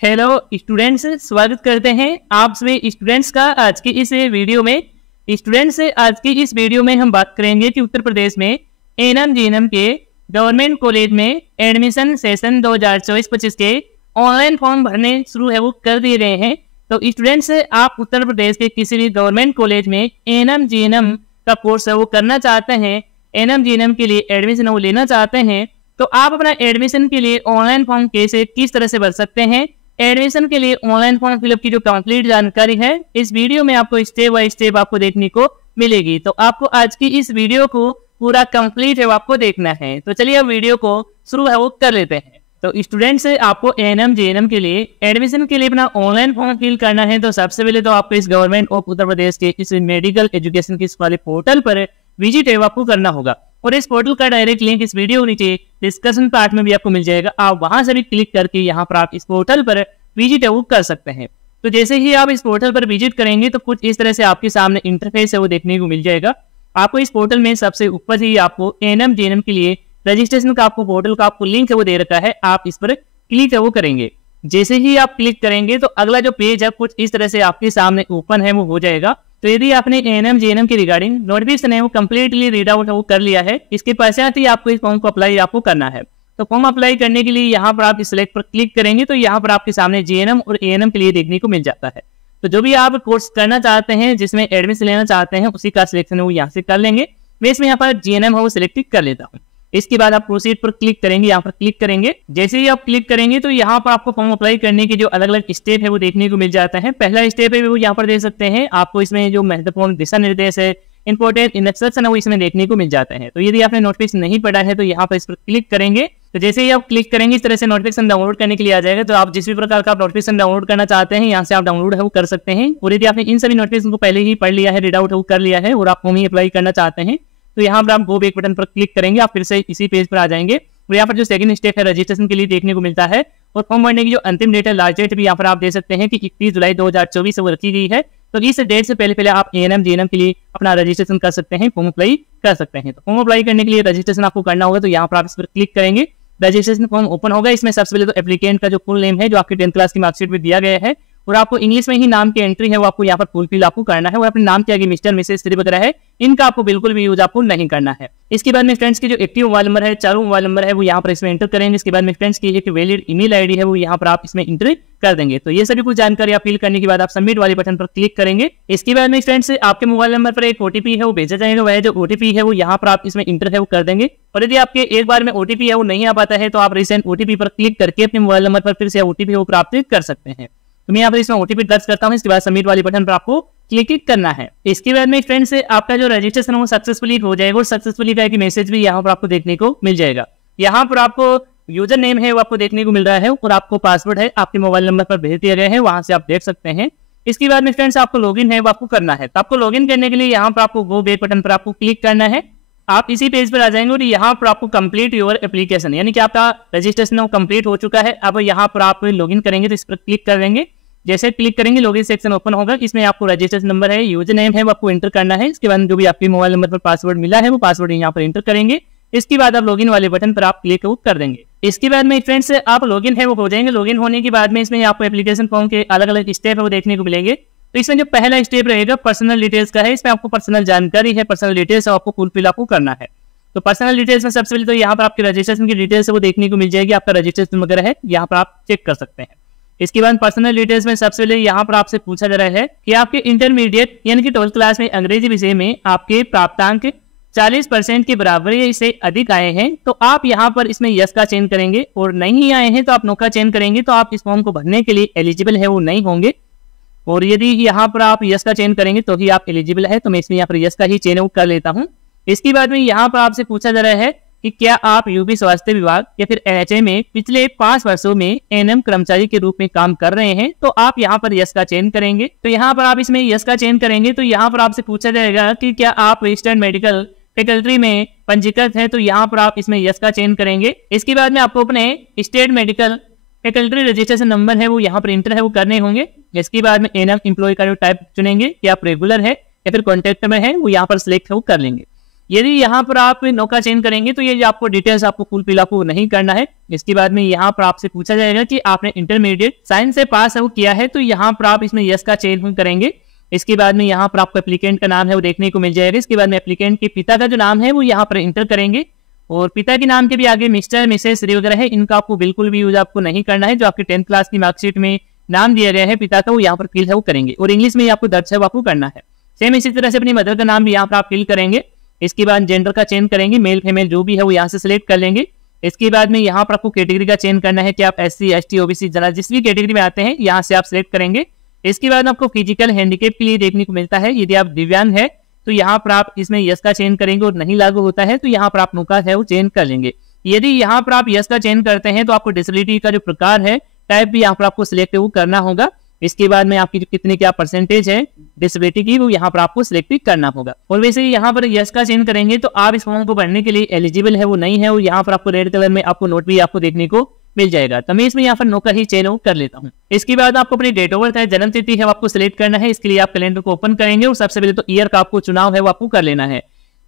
Hello students, स्वागत करते हैं आप सभी स्टूडेंट्स का आज की इस वीडियो में। स्टूडेंट्स, आज की इस वीडियो में हम बात करेंगे कि उत्तर प्रदेश में एएनएम जीएनएम के गवर्नमेंट कॉलेज में एडमिशन सेशन 2024-25 के ऑनलाइन फॉर्म भरने शुरू है वो कर दिए गए हैं। तो स्टूडेंट्स, आप उत्तर प्रदेश के किसी भी गवर्नमेंट कॉलेज में एएनएम जीएनएम का कोर्स है वो करना चाहते हैं, एएनएम जीएनएम के लिए एडमिशन वो लेना चाहते हैं, तो आप अपना एडमिशन के लिए ऑनलाइन फॉर्म कैसे किस तरह से भर सकते हैं, एडमिशन के लिए ऑनलाइन फॉर्म फिलअप की जो कंप्लीट जानकारी है इस वीडियो में आपको स्टेप बाय स्टेप आपको देखने को मिलेगी। तो आपको आज की इस वीडियो को पूरा कंप्लीट है वो आपको देखना है। तो चलिए अब वीडियो को शुरू है वो कर लेते हैं। तो स्टूडेंट्स, आपको एएनएम जेएनएम के लिए एडमिशन के लिए अपना ऑनलाइन फॉर्म फिल करना है। तो सबसे पहले तो आपको इस गवर्नमेंट ऑफ उत्तर प्रदेश के इस मेडिकल एजुकेशन के वाले पोर्टल पर विजिट है आपको करना होगा और इस पोर्टल का डायरेक्ट लिंक इस वीडियो के नीचे डिस्कशन पार्ट में भी आपको मिल जाएगा। आप वहां से भी क्लिक करके यहाँ पर आप इस पोर्टल पर विजिट है वो कर सकते हैं। तो जैसे ही आप इस पोर्टल पर विजिट करेंगे तो कुछ इस तरह से आपके सामने इंटरफेस है वो देखने को मिल जाएगा। आपको इस पोर्टल में सबसे ऊपर ही आपको एएनएम जेएनएम के लिए रजिस्ट्रेशन का आपको पोर्टल का आपको लिंक है वो दे रखा है, आप इस पर क्लिक है वो करेंगे। जैसे ही आप क्लिक करेंगे तो अगला जो पेज है कुछ इस तरह से आपके सामने ओपन है वो हो जाएगा। तो यदि आपने एएनएम जेएनएम के रिगार्डिंग नोटिफिकेशन है वो कंप्लीटली रीड आउट वो कर लिया है, इसके पश्चात ही आपको इस फॉर्म को अप्लाई आपको करना है। तो फॉर्म अप्लाई करने के लिए यहाँ पर आप सिलेक्ट पर क्लिक करेंगे तो यहाँ पर आपके सामने जेएनएम और एएनएम के लिए देखने को मिल जाता है। तो जो भी आप कोर्स करना चाहते हैं, जिसमें एडमिशन लेना चाहते हैं, उसी का सिलेक्शन वो यहाँ से कर लेंगे। मैं इसमें यहाँ पर जेएनएम है वो सिलेक्ट कर लेता हूँ। इसके बाद आप प्रोसीड पर क्लिक करेंगे, यहाँ पर क्लिक करेंगे। जैसे ही आप क्लिक करेंगे तो यहाँ पर आपको फॉर्म अप्लाई करने के जो अलग अलग स्टेप है वो देखने को मिल जाता है। पहला स्टेप है वो यहाँ पर देख सकते हैं, आपको इसमें जो महत्वपूर्ण दिशा निर्देश है, इंपोर्टेंट इंस्ट्रक्शन है वो इसमें देखने को मिल जाते हैं। तो यदि आपने नोटिफिकेशन नहीं पढ़ा है तो यहाँ पर इस पर क्लिक करेंगे। तो जैसे ही आप क्लिक करेंगे इस तरह से नोटिफिकेशन डाउनलोड करने के लिए आ जाएगा। तो आप जिस भी प्रकार का नोटिफिकेशन डाउनलोड करना चाहते हैं यहाँ से आप डाउनलोड है वो कर सकते हैं। और यदि आपने इन सभी नोटिफिकेशन को पहले ही पढ़ लिया है, रीड आउट है वो कर लिया है और आप फॉर्म ही अप्लाई करना चाहते हैं, तो यहाँ पर आप गो बैक बटन पर क्लिक करेंगे, आप फिर से इसी पेज पर आ जाएंगे। और यहाँ पर जो सेकंड स्टेप है रजिस्ट्रेशन के लिए देखने को मिलता है और फॉर्म भरने की जो अंतिम डेट है, लास्ट डेट भी यहाँ पर आप दे सकते हैं कि 31 जुलाई 2024 वो रखी गई है। तो इस डेट से पहले आप एएनएम जेएनएम के लिए अपना रजिस्ट्रेशन कर सकते हैं, फॉर्म अप्लाई कर सकते हैं। तो फॉर्म अप्लाई करने के लिए रजिस्ट्रेशन आपको करना होगा, तो यहाँ पर आप इस पर क्लिक करेंगे, रजिस्ट्रेशन फॉर्म ओपन होगा। इसमें सबसे पहले तो एप्लीकेंट का जो फुल नेम है जो आपके 10th क्लास की मार्कशीट में दिया गया है और आपको इंग्लिश में ही नाम की एंट्री है वो आपको यहाँ पर फुलफिल आपको करना है और अपने नाम के आगे मिस्टर मिसेस श्री वगैरह है इनका आपको बिल्कुल भी यूज आपको नहीं करना है। इसके बाद में फ्रेंड्स की जो एक्टिव मोबाइल नंबर है, चालू मोबाइल नंबर है वो यहाँ पर इसमें एंटर करेंगे। इसके बाद में फ्रेंड्स की एक वैलिड ईमेल आईडी है वो यहाँ पर आप इसमें एंटर कर देंगे। तो ये सभी कुछ जानकारी आप फिल करने के बाद आप सबमिट वाले बटन पर क्लिक करेंगे। इसके बाद में फ्रेंड्स आपके मोबाइल नंबर पर एक ओटीपी है वो भेजा जाएगा, वह जो ओटीपी है वो यहाँ पर आप इसमें इंटर है वो कर देंगे। और यदि आपके एक बार में ओटीपी है वो नहीं आ पाता है तो आप रिसेंट ओटीपी पर क्लिक करके अपने मोबाइल नंबर पर फिर से ओटीपी वो प्राप्त कर सकते हैं। तो मैं यहाँ पर इसमें ओटीपी दर्ज करता हूँ। इसके बाद सबमिट वाले बटन पर आपको क्लिक करना है। इसके बाद में फ्रेंड्स आपका जो रजिस्ट्रेशन है वो सक्सेसफुली हो जाएगा और सक्सेसफुली का एक मैसेज भी यहाँ पर आपको देखने को मिल जाएगा। यहाँ पर आपको यूजर नेम है वो आपको देखने को मिल रहा है और आपको पासवर्ड है आपके मोबाइल नंबर पर भेज दिया गया है, वहां से आप देख सकते हैं। इसके बाद में फ्रेंड्स आपको लॉगिन है वो आपको करना है। तो आपको लॉगिन करने के लिए यहाँ पर आपको गो बैक बटन पर आपको क्लिक करना है। आप इसी पेज पर आ जाएंगे और यहाँ पर आपको कंप्लीट योर एप्लीकेशन यानी कि आपका रजिस्ट्रेशन कंप्लीट हो चुका है। अब यहाँ पर आप लॉगिन करेंगे तो इस पर क्लिक कर देंगे। जैसे क्लिक करेंगे लॉगिन सेक्शन ओपन होगा। इसमें आपको रजिस्ट्रेशन नंबर है, यूजर नेम है वो आपको एंटर करना है। इसके बाद जो भी आपके मोबाइल नंबर पर पासवर्ड मिला है वो पासवर्ड यहाँ पर एंटर करेंगे। इसके बाद आप लॉगिन वाले बटन पर आप क्लिक कर देंगे। इसके बाद में फ्रेंड्स आप लॉगिन है वो हो जाएंगे। लॉगिन होने के बाद में इसमें आपको एप्लीकेशन फॉर्म के अलग अलग स्टेप है वो देखने को मिलेंगे। तो इसमें जो पहला स्टेप रहेगा पर्सनल डिटेल्स का है। इसमें आपको पर्सनल जानकारी है, पर्सनल डिटेल्स आपको फुलफिल आपको करना है। तो पर्सनल डिटेल्स में सबसे पहले तो यहाँ पर आपके रजिस्ट्रेशन की डिटेल्स है वो देखने को मिल जाएगी, आपका रजिस्ट्रेशन वगैरह है यहाँ पर आप चेक कर सकते हैं। इसके बाद पर्सनल डिटेल्स में सबसे पहले यहाँ पर आपसे पूछा जा रहा है कि आपके इंटरमीडिएट यानी कि 12th क्लास में अंग्रेजी विषय में आपके प्राप्तांक 40% के बराबर या इससे अधिक आए हैं तो आप यहाँ पर इसमें यस का चयन करेंगे और नहीं आए हैं तो आप नो का चयन करेंगे। तो आप इस फॉर्म को भरने के लिए एलिजिबल है वो नहीं होंगे। और यदि यहाँ पर आप यस का चयन करेंगे तो ही आप एलिजिबल है, तो मैं इसमें यहाँ पर यस का ही चयन कर लेता हूँ। इसके बाद में यहाँ पर आपसे पूछा जा रहा है कि क्या आप यूपी स्वास्थ्य विभाग या फिर एनएचए में पिछले 5 वर्षों में एएनएम कर्मचारी के रूप में काम कर रहे हैं, तो आप यहाँ पर यस का चयन करेंगे। तो यहाँ पर आप इसमें यस का चयन करेंगे तो यहाँ पर आपसे पूछा जाएगा कि क्या आप रजिस्टर्ड मेडिकल फैकल्टी में पंजीकृत है, तो यहाँ पर आप इसमें यस का चयन करेंगे। इसके बाद में आपको अपने state medical faculty registration number है वो यहाँ पर इंटर है वो करने होंगे। इसके बाद में एएनएम एम्प्लॉय का जो टाइप चुनेंगे कि आप रेगुलर है या फिर कॉन्ट्रैक्ट में है वो यहाँ पर सिलेक्ट है वो कर लेंगे। यदि यहाँ पर आप नौका चयन करेंगे तो ये आपको डिटेल्स आपको फुल फिल आपको नहीं करना है। इसके बाद में यहाँ पर आपसे पूछा जाएगा कि आपने इंटरमीडिएट साइंस से पास आउट किया है, तो यहाँ पर आप इसमें यस का चयन करेंगे। इसके बाद में यहाँ पर आपको एप्लीकेंट का नाम है वो देखने को मिल जाएगा। इसके बाद में एप्लीकेंट के पिता का जो नाम है वो यहाँ पर इंटर करेंगे, और पिता के नाम के भी आगे मिस्टर मिसेस श्री वगैरह है, इनका आपको बिल्कुल भी यूज आपको नहीं करना है। जो आपके 10th क्लास की मार्कशीट में नाम दिया गया है पिता का, वो यहाँ पर फिल है वो करेंगे, और इंग्लिश में आपको दर्ज है वो आपको करना है। सेम इसी तरह से अपनी मदर का नाम भी यहाँ पर आप फिल करेंगे। इसके बाद जेंडर का चयन करेंगे, मेल फीमेल जो भी है वो यहाँ से सिलेक्ट कर लेंगे। इसके बाद में यहाँ पर आपको कैटेगरी का चयन करना है कि आप SC ST OBC जना जिस भी कैटेगरी में आते हैं यहाँ से आप सिलेक्ट करेंगे। इसके बाद आपको फिजिकल हैंडीकेप के लिए देखने को मिलता है, यदि आप दिव्यांग है तो यहाँ पर आप इसमें यस का चयन करेंगे, और नहीं लागू होता है तो यहाँ पर आप नो का है वो चयन कर लेंगे। यदि यहाँ पर आप यस का चयन करते हैं तो आपको डिसेबिलिटी का जो प्रकार है टाइप भी यहाँ पर आपको सिलेक्ट वो करना होगा। इसके बाद में आपकी कितने क्या परसेंटेज है डिसेबिलिटी की वो यहाँ पर आपको सिलेक्ट करना होगा। और वैसे ही यहाँ पर यस का चयन करेंगे तो आप इस फॉर्म को भरने के लिए एलिजिबल है वो नहीं है, और यहाँ पर आपको रेड कलर में आपको नोट भी आपको देखने को मिल जाएगा। तो मैं इसमें यहाँ पर नो का ही चयन कर लेता हूँ। इसके बाद आपको अपनी डेट ऑफ बर्थ है, जन्म तिथि है वो आपको सिलेक्ट करना है। इसके लिए आप कैलेंडर को ओपन करेंगे और सबसे पहले तो ईयर का आपको चुनाव है वो आपको कर लेना है।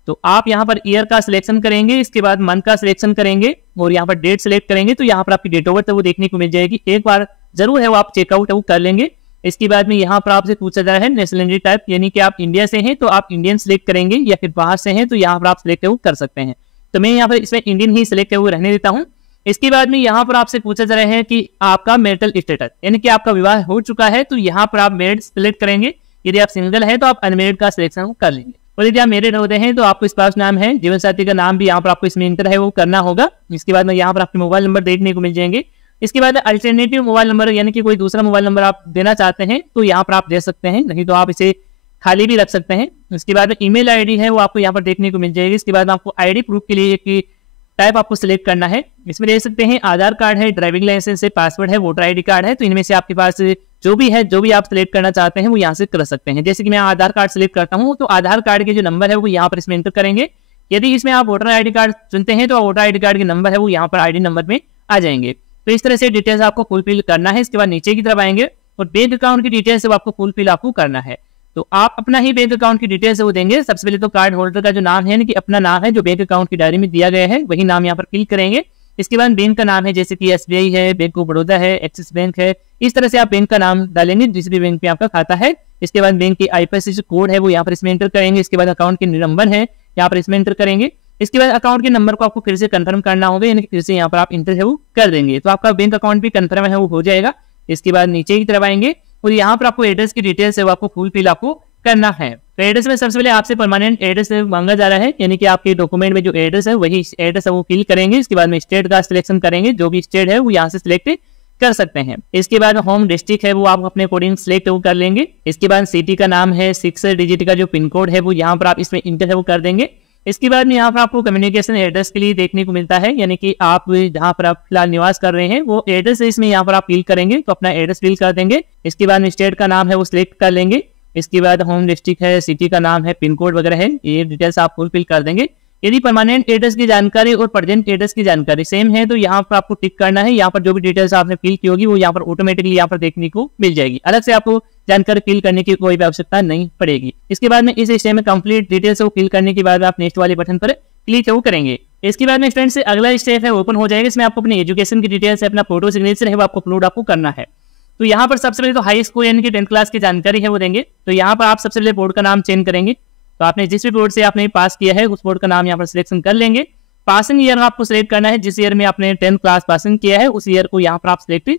तो आप यहाँ पर ईयर का सिलेक्शन करेंगे, इसके बाद मंथ का सिलेक्शन करेंगे और यहाँ पर डेट सिलेक्ट करेंगे, तो यहाँ पर आपकी डेट ऑफ बर्थ है वो देखने को मिल जाएगी। एक बार जरूर है वो आप चेकआउट है वो कर लेंगे। इसके बाद में यहाँ पर आपसे पूछा जा रहा है नेशनलिटी टाइप, यानी कि आप इंडिया से हैं तो आप इंडियन सिलेक्ट करेंगे, या फिर बाहर से हैं तो यहाँ पर आप सिलेक्ट कर सकते हैं। तो मैं यहाँ पर इसमें इंडियन ही सिलेक्ट रहने देता हूँ। इसके बाद में यहाँ पर आपसे पूछा जा रहा है कि आपका मैरिटल स्टेटस, यानी कि आपका विवाह हो चुका है तो यहाँ पर आप मैरिड सिलेक्ट करेंगे। यदि आप सिंगल है तो आप अनमेरिड का सिलेक्शन कर लेंगे, और यदि आप मैरिड होते हैं तो आपको स्पाउस नाम है, जीवन साथी का नाम भी यहाँ पर आपको इसमें इंटर है वो करना होगा। इसके बाद में यहाँ पर आपके मोबाइल नंबर देखने को मिल जाएंगे। इसके बाद अल्टरनेटिव मोबाइल नंबर, यानी कि कोई दूसरा मोबाइल नंबर आप देना चाहते हैं तो यहाँ पर आप दे सकते हैं, नहीं तो आप इसे खाली भी रख सकते हैं। इसके बाद ईमेल आईडी है वो आपको यहाँ पर देखने को मिल जाएगी। इसके बाद आपको आईडी प्रूफ के लिए एक टाइप आपको सिलेक्ट करना है। इसमें देख सकते हैं आधार कार्ड है, ड्राइविंग लाइसेंस है, पासवर्ड है, वोटर आईडी कार्ड है। तो इनमें से आपके पास जो भी है, जो भी आप सिलेक्ट करना चाहते हैं वो यहाँ से कर सकते हैं। जैसे कि मैं आधार कार्ड सिलेक्ट करता हूँ तो आधार कार्ड के जो नंबर है वो यहाँ पर इसमें एंटर करेंगे। यदि इसमें आप वोटर आईडी कार्ड चुनते हैं तो वोटर आईडी कार्ड के नंबर है वो यहाँ पर आईडी नंबर में आ जाएंगे। तो इस तरह से डिटेल्स आपको फुलफिल करना है। इसके बाद नीचे की तरफ आएंगे और बैंक अकाउंट की डिटेल्स आपको फुलफिल आपको करना है। तो आप अपना ही बैंक अकाउंट की डिटेल्स वो देंगे। सबसे पहले तो कार्ड होल्डर का जो नाम है, यानी कि अपना नाम है जो बैंक अकाउंट की डायरी में दिया गया है वही नाम यहाँ पर फिल करेंगे। इसके बाद बैंक का नाम है, जैसे कि SBI है, बैंक ऑफ बड़ौदा है, एक्सिस बैंक है, इस तरह से आप बैंक का नाम डालेंगे जिस भी बैंक में आपका खाता है। इसके बाद बैंक की IFSC कोड है वो यहाँ पर इसमें एंटर करेंगे। इसके बाद अकाउंट के नंबर है यहाँ पर इसमें एंटर करेंगे। इसके बाद अकाउंट के नंबर को आपको फिर से कंफर्म करना होगा, यानी कि फिर से यहाँ पर आप इंटर है वो कर देंगे, तो आपका बैंक अकाउंट भी कंफर्म है वो हो जाएगा। इसके बाद नीचे की तरफ आएंगे और यहाँ पर आपको एड्रेस की डिटेल्स है वो आपको फुलफिल आपको करना है। तो एड्रेस में सबसे पहले आपसे परमानेंट एड्रेस मांगा जा रहा है, यानी कि आपके डॉक्यूमेंट में जो एड्रेस है वही एड्रेस है वो फिल करेंगे। इसके बाद में स्टेट का सिलेक्शन करेंगे, जो भी स्टेट है वो यहाँ से सिलेक्ट कर सकते हैं। इसके बाद होम डिस्ट्रिक्ट है वो आप अपने अकॉर्डिंग सिलेक्ट कर लेंगे। इसके बाद सिटी का नाम है, 6 डिजिट का जो पिन कोड है वो यहाँ पर आप इसमें इंटर है वो कर देंगे। इसके बाद में यहाँ पर आपको कम्युनिकेशन एड्रेस के लिए देखने को मिलता है, यानी कि आप जहाँ पर आप फिलहाल निवास कर रहे हैं वो एड्रेस इसमें यहाँ पर आप फिल करेंगे, तो अपना एड्रेस फिल कर देंगे। इसके बाद में स्टेट का नाम है वो सिलेक्ट कर लेंगे। इसके बाद होम डिस्ट्रिक्ट है, सिटी का नाम है, पिन कोड वगैरह है, ये डिटेल्स आप फुलफिल कर देंगे। यदि परमानेंट एड्रेस की जानकारी और प्रेजेंट एड्रेस की जानकारी सेम है तो यहाँ पर आपको टिक करना है। यहाँ पर जो भी डिटेल्स आपने फिल की होगी वो यहाँ पर ऑटोमेटिकली यहाँ पर देखने को मिल जाएगी, अलग से आपको जानकारी फिल करने की कोई भी आवश्यकता नहीं पड़ेगी। इसके बाद में इस स्टेप में कंप्लीट डिटेल्स को फिल करने के बाद आप नेक्स्ट वाले बटन पर क्लिक वो करेंगे। इसके बाद में स्टूडेंट से अगला स्टेप है ओपन हो जाएगा। इसमें आपको अपनी एजुकेशन की डिटेल्स है, अपना फोटो सिग्नेचर है वो आपको अपलोड आपको करना है। तो यहाँ पर सबसे पहले तो हाई स्कूल यानी कि 10th क्लास की जानकारी है वो देंगे। तो यहाँ पर आप सबसे पहले बोर्ड का नाम चेंज करेंगे। तो आपने जिस भी बोर्ड से आपने पास किया है उस बोर्ड का नाम यहाँ पर सिलेक्शन कर लेंगे। पासिंग ईयर आपको सिलेक्ट करना है, जिस ईयर में आपने 10th क्लास पासिंग किया है उस ईयर को यहाँ पर आप सिलेक्ट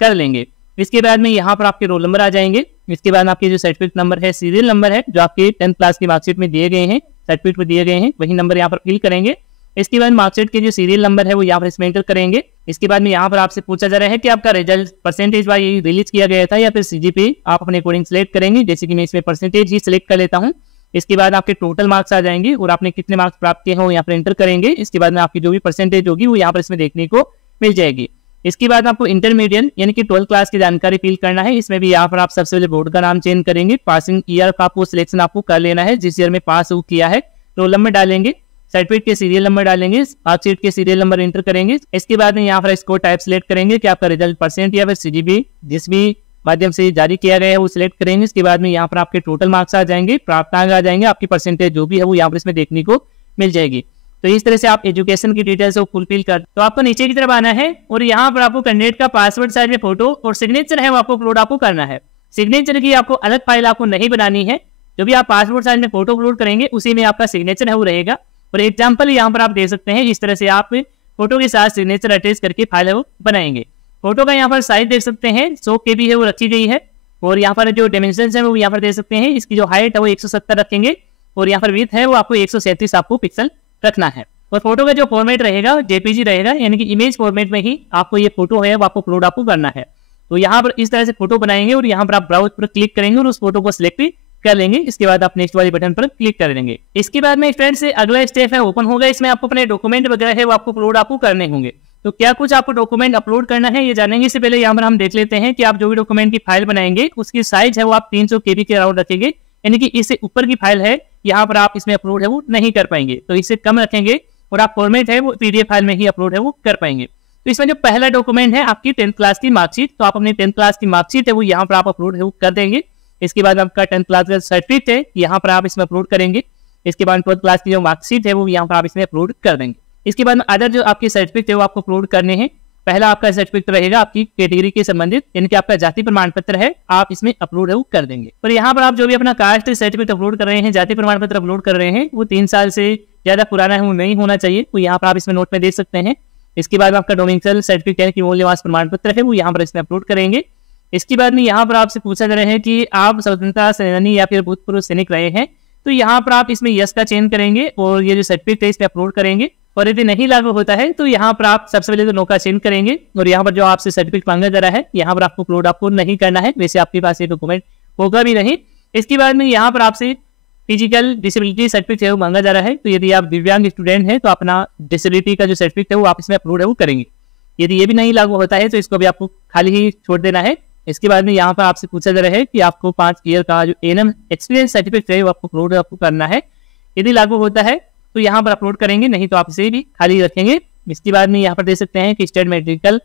कर लेंगे। इसके बाद में यहाँ पर आपके रोल नंबर आ जाएंगे। इसके बाद आपके जो सर्टिफिकेट नंबर है, सीरियल नंबर है, जो आपके 10th क्लास की मार्कशीट में दिए गए हैं, सर्टिफिकेट में दिए गए हैं, वही नंबर यहाँ पर फिल करेंगे। इसके बाद मार्कशीट के जो सीरियल नंबर है वो यहाँ पर इसमें एंटर करेंगे। इसके बाद में यहाँ पर आपसे पूछा जा रहा है कि आपका रिजल्ट परसेंटेज वाइज रिलीज किया गया था या फिर CGPA, आप अपने अकॉर्डिंग सिलेक्ट करेंगे। जैसे कि मैं इसमें परसेंटेज ही सिलेक्ट कर लेता हूँ। इसके बाद आपके टोटल मार्क्स आ जाएंगे और आपने कितने मार्क्स प्राप्त किए हैं वो यहाँ पर एंटर करेंगे। इसके बाद में आपकी जो भी परसेंटेज होगी वो यहाँ पर इसमें देखने को मिल जाएगी। इसके बाद आपको इंटरमीडिएट यानी कि 12th क्लास की जानकारी फिल करना है। इसमें भी यहाँ पर आप सबसे पहले बोर्ड का नाम चेंज करेंगे। पासिंग ईयर का आपको सिलेक्शन आपको कर लेना है, जिस ईयर में पास किया है। रोल नंबर डालेंगे, सर्टिफिकेट के सीरियल नंबर डालेंगे, मार्कशीट के सीरियल नंबर एंटर करेंगे। इसके बाद में यहाँ पर स्कोर टाइप सिलेक्ट करेंगे कि आपका रिजल्ट परसेंट या फिर CGPA जिस भी माध्यम से जारी किया गया है वो सिलेक्ट करेंगे। इसके बाद में यहाँ पर आपके टोटल मार्क्स आ जाएंगे, प्राप्तांक आ जाएंगे, आपकी परसेंटेज जो भी है वो यहाँ पर इसमें देखने को मिल जाएगी। तो इस तरह से आप एजुकेशन की डिटेल्स को फुलफिल कर, तो आपको नीचे की तरफ आना है और यहाँ पर आपको कैंडिडेट का पासवर्ड साइज में फोटो और सिग्नेचर है वो आपको अपलोड आपको करना है। सिग्नेचर की आपको अलग फाइल आपको नहीं बनानी है, जो भी आप पासपोर्ट साइज में फोटो अपलोड करेंगे उसी में आपका सिग्नेचर है वो रहेगा। और एग्जांपल यहाँ पर आप देख सकते हैं, इस तरह से आप फोटो के साथ सिग्नेचर अटैच करके फाइल है वो बनाएंगे। फोटो का यहाँ पर साइज देख सकते हैं 100 KB है वो रखी गई है। और यहाँ पर जो डायमेंशन है वो यहाँ पर देख सकते हैं, इसकी जो हाइट है वो 170 रखेंगे और यहाँ पर विड्थ है वो आपको 137 आपको पिक्सल रखना है। और फोटो का जो फॉर्मेट रहेगा JPG रहेगा, यानी कि इमेज फॉर्मेट में ही आपको ये फोटो है वो आपको अपलोड आपको करना है। तो यहाँ पर इस तरह से फोटो बनाएंगे और यहाँ पर आप ब्राउज पर क्लिक करेंगे और उस फोटो को सिलेक्ट कर लेंगे। इसके बाद आप नेक्स्ट वाले बटन पर क्लिक कर लेंगे। इसके बाद में फ्रेंड्स से अगला स्टेप है ओपन होगा, इसमें आपको अपने डॉक्यूमेंट वगैरह है वो आपको अपलोड आपको करने होंगे। तो क्या कुछ आपको डॉक्यूमेंट अपलोड करना है ये जानेंगे से पहले यहाँ पर हम देख लेते हैं कि आप जो भी डॉक्यूमेंट की फाइल बनाएंगे उसकी साइज है वो आप 300 KB के अराउंड रखेंगे, यानी कि इससे ऊपर की फाइल है यहाँ पर आप इसमें अपलोड है वो नहीं कर पाएंगे। तो इससे कम रखेंगे और आप फॉर्मेट है वो PDF फाइल में ही अपलोड है वो कर पाएंगे। तो इसमें जो पहला डॉक्यूमेंट है आपकी 10th क्लास की मार्कशीट, तो आप अपनी 10th क्लास की मार्कशीट है वो यहाँ पर आप अपलोड है वो कर देंगे। इसके बाद आपका 10th क्लास का सर्टिफिकेट है यहाँ पर आप इसमें अपलोड करेंगे। इसके बाद 12th क्लास की जो मार्कशीट है वो यहाँ पर आप इसमें अपलोड कर देंगे। इसके बाद अदर जो आपके सर्टिफिकेट है वो आपको अपलोड करने हैं। पहला आपका सर्टिफिकेट रहेगा आपकी कैटेगरी के संबंधित, यानी कि आपका जाति प्रमाण पत्र है आप इसमें अपलोड है वो कर देंगे। और यहाँ पर आप जो भी अपना कास्ट सर्टिफिकेट अपलोड कर रहे हैं, जाति प्रमाण पत्र अपलोड कर रहे हैं, वो 3 साल से ज्यादा पुराना है वो नहीं होना चाहिए, तो यहाँ पर आप इसमें नोट में देख सकते हैं। इसके बाद आपका डोमिसाइल सर्टिफिकेट की मूल निवास प्रमाण पत्र है वो यहाँ पर इसमें अपलोड करेंगे। इसके बाद में यहाँ पर आपसे पूछा जा रहा है कि आप स्वतंत्रता सेनानी या फिर भूतपूर्व सैनिक रहे हैं, तो यहाँ पर आप इसमें यस का चयन करेंगे और ये जो सर्टिफिकेट है इसमें अपलोड करेंगे। और यदि नहीं लागू होता है तो यहाँ पर आप सबसे पहले तो नो का चयन करेंगे और यहाँ पर जो आपसे सर्टिफिकेट मांगा जा रहा है यहाँ पर आपको अपलोड आपको नहीं करना है, वैसे आपके पास ये डॉक्यूमेंट होगा भी नहीं। इसके बाद में यहाँ पर आपसे फिजिकल डिसेबिलिटी सर्टिफिकेट है वो मांगा जा रहा है, तो यदि आप दिव्यांग स्टूडेंट हैं तो अपना डिसेबिलिटी का जो सर्टिफिकेट है वो आप इसमें अपलोड है वो करेंगे। यदि ये भी नहीं लागू होता है तो इसको भी आपको खाली ही छोड़ देना है। इसके बाद में यहाँ पर आपसे पूछा जा रहा है कि आपको 5 ईयर का जो एनएम एक्सपीरियंस सर्टिफिकेट है वो आपको अपलोड आपको करना है। यदि लागू होता है तो यहाँ पर अपलोड करेंगे, नहीं तो आप इसे भी खाली रखेंगे। इसके बाद में यहाँ पर देख सकते हैं कि स्टेट मेडिकल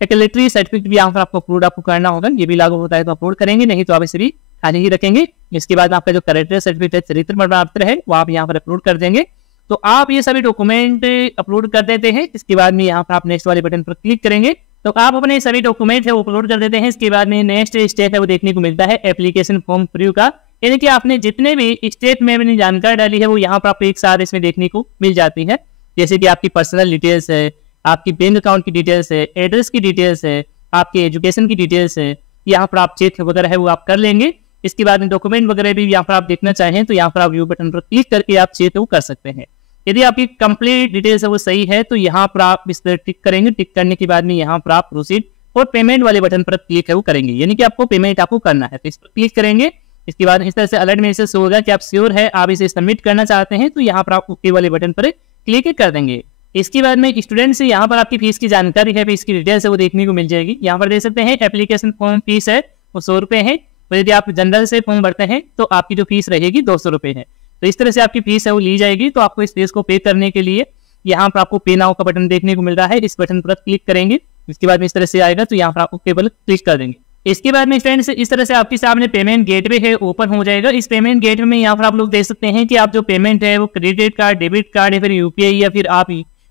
फैकल्टी सर्टिफिकेट भी यहाँ पर आपको अपलोड आपको करना होगा। ये भी लागू होता है तो अपलोड करेंगे, नहीं तो आप इसे भी खाली ही रखेंगे। इसके बाद आपका जो कैरेक्टर सर्टिफिकेट चरित्र प्रमाण पत्र है वो आप यहाँ पर अपलोड कर देंगे। तो आप ये सभी डॉक्यूमेंट अपलोड कर देते हैं। इसके बाद में यहाँ पर आप नेक्स्ट वाले बटन पर क्लिक करेंगे तो आप अपने सभी डॉक्यूमेंट है वो अपलोड कर देते हैं। इसके बाद में नेक्स्ट स्टेप है वो देखने को मिलता है एप्लीकेशन फॉर्म प्रीव्यू का, यानी कि आपने जितने भी स्टेप में अपनी जानकारी डाली है वो यहाँ पर आपको एक साथ इसमें देखने को मिल जाती है। जैसे कि आपकी पर्सनल डिटेल्स है, आपकी बैंक अकाउंट की डिटेल्स है, एड्रेस की डिटेल्स है, आपके एजुकेशन की डिटेल्स है, यहाँ पर आप चेक वगैरह है वो आप कर लेंगे। इसके बाद में डॉक्यूमेंट वगैरह भी यहाँ पर आप देखना चाहें तो यहाँ पर आप व्यू बटन पर क्लिक करके आप चेक वो कर सकते हैं। यदि आपकी कंप्लीट डिटेल्स है वो सही है तो यहाँ पर आप इस पर टिक करेंगे। टिक करने के बाद में यहाँ पर आप प्रोसीड और पेमेंट वाले बटन पर क्लिक है वो करेंगे, यानी कि आपको पेमेंट आपको करना है, तो इस पर क्लिक करेंगे। इसके बाद इस तरह से अलर्ट मैसेज होगा कि आप श्योर है आप इसे सबमिट करना चाहते हैं, तो यहाँ पर आप ओके वाले बटन पर क्लिक कर देंगे। इसके बाद में स्टूडेंट से यहाँ पर आपकी फीस की जानकारी है, फीस की डिटेल्स है वो देखने को मिल जाएगी। यहाँ पर देख सकते हैं एप्लीकेशन फॉर्म फीस है वो 100 रुपए है, और यदि आप जनरल से फॉर्म भरते हैं तो आपकी जो फीस रहेगी 200 रुपए है। तो इस तरह से आपकी फीस है वो ली जाएगी। तो आपको इस फीस को पे करने के लिए यहाँ पर आपको पे नाउ का बटन देखने को मिल रहा है, इस बटन पर क्लिक करेंगे। इसके बाद में इस तरह से आएगा तो यहाँ पर आप ओके पर क्लिक कर देंगे। इसके बाद में फ्रेंड्स इस तरह से आपके सामने पेमेंट गेटवे है ओपन हो जाएगा। इस पेमेंट गेटवे में यहाँ पर आप लोग देख सकते हैं कि आप जो पेमेंट है वो क्रेडिट कार्ड, डेबिट कार्ड या फिर यूपीआई या फिर आप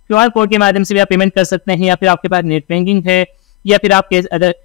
QR कोड के माध्यम से भी आप पेमेंट कर सकते हैं, या फिर आपके पास नेट बैंकिंग है या फिर आपके अदर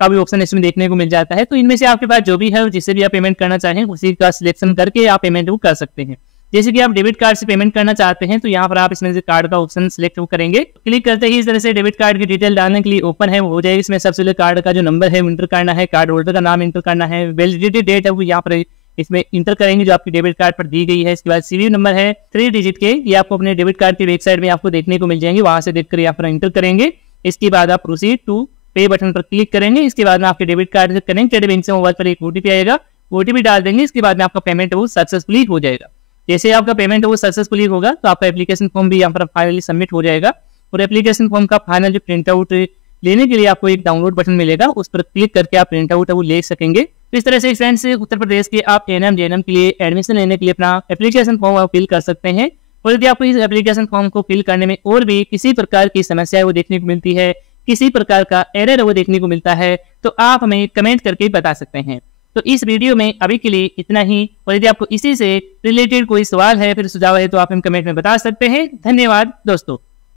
का भी ऑप्शन इसमें देखने को मिल जाता है। तो इनमें से आपके पास जो भी है जिससे भी आप पेमेंट करना चाहें उसी का सिलेक्शन करके आप पेमेंट वो कर सकते हैं। जैसे कि आप डेबिट कार्ड से पेमेंट करना चाहते हैं तो यहाँ पर आप इसमें से कार्ड का ऑप्शन सिलेक्ट करेंगे। क्लिक करते ही इस तरह से डेबिट कार्ड की डिटेल डालने के लिए ओपन है वो हो जाएगी। इसमें सबसे पहले कार्ड का जो नंबर है वो इंटर करना है, कार्ड होल्डर का नाम इंटर करना है, वैलिडिटी डेट है वो यहाँ पर इसमें इंटर करेंगे जो आपकी डेबिट कार्ड पर दी गई है। इसके बाद सीवीवी नंबर है 3 डिजिट के, ये आपको अपने डेबिट कार्ड की वेबसाइट में आपको देखने को मिल जाएंगे, वहां से देखकर यहाँ पर इंटर करेंगे। इसके बाद आप प्रोसीड टू पे बटन पर क्लिक करेंगे। इसके बाद में आपके डेबिट कार्ड से कनेक्टेड बैंक से मोबाइल पर एक ओटीपी आएगा, ओटीपी डाल देंगे। इसके बाद में आपका पेमेंट वो सक्सेसफुली हो जाएगा। जैसे आपका पेमेंट वो सक्सेसफुली होगा तो आपका एप्लीकेशन फॉर्म भी यहाँ पर फाइनली सबमिट हो जाएगा। और एप्लीकेशन फॉर्म का फाइनल जो प्रिंट आउट लेने के लिए आपको एक डाउनलोड बटन मिलेगा, उस पर क्लिक करके आप प्रिंट आउट वो ले सकेंगे। तो इस तरह से फ्रेंड्स उत्तर प्रदेश के आप एएनएम जेएनएम के लिए एडमिशन लेने के लिए अपना एप्लीकेशन फॉर्म आप फिल कर सकते हैं। और यदि आपको इस एप्लीकेशन फॉर्म को फिल करने में और भी किसी प्रकार की समस्या वो देखने को मिलती है, किसी प्रकार का एरर वो देखने को मिलता है, तो आप हमें कमेंट करके बता सकते हैं। तो इस वीडियो में अभी के लिए इतना ही, और यदि आपको इसी से रिलेटेड कोई सवाल है फिर सुझाव है तो आप हम कमेंट में बता सकते हैं। धन्यवाद दोस्तों।